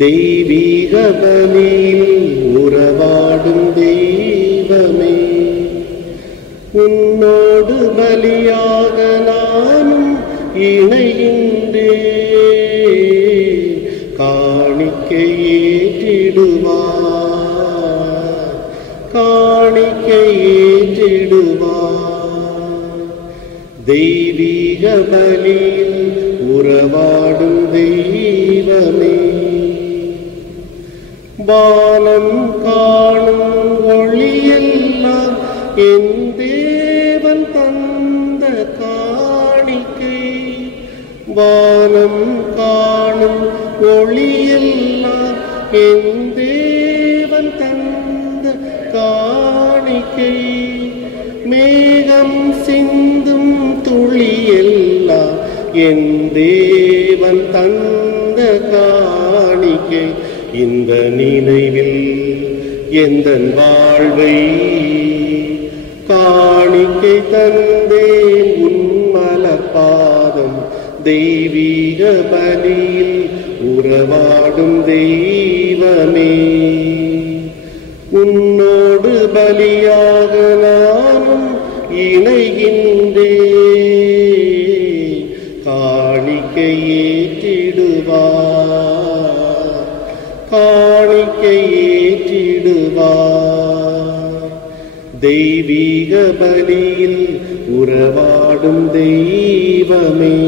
தெய்வீக பலியில் உறவாடும் தெய்வமே, உன்னோடு பலியாக நானும் இணைகின்றேன். காணிக்கை ஏற்றிடுவார், காணிக்கை ஏற்றிடுவார். தெய்வீக பலியில் உறவாடும் தெய்வமே, வானம் காணும் ஒளியெல்லாம் என் தேவன் தந்த காணிக்கை. வானம் காணும் ஒளியெல்லாம் என் தேவன் தந்த காணிக்கை. மேகம் சிந்தும் துளியெல்லாம் என் தேவன் தந்த காணிக்கை. இந்த நினைவில் எந்தன் வாழ்வை காணிக்கை தந்தேன் உன்மலர் பாதம். தெய்வீக பலியில் உறவாடும் தெய்வமே, உன்னோடு பலியாக நானும் இணைகின்றேன். காணிக்கை ஏற்றிடுவார், காணிக்கை ஏற்றிடுவார். தெய்வீக பலியில் உறவாடும் தெய்வமே.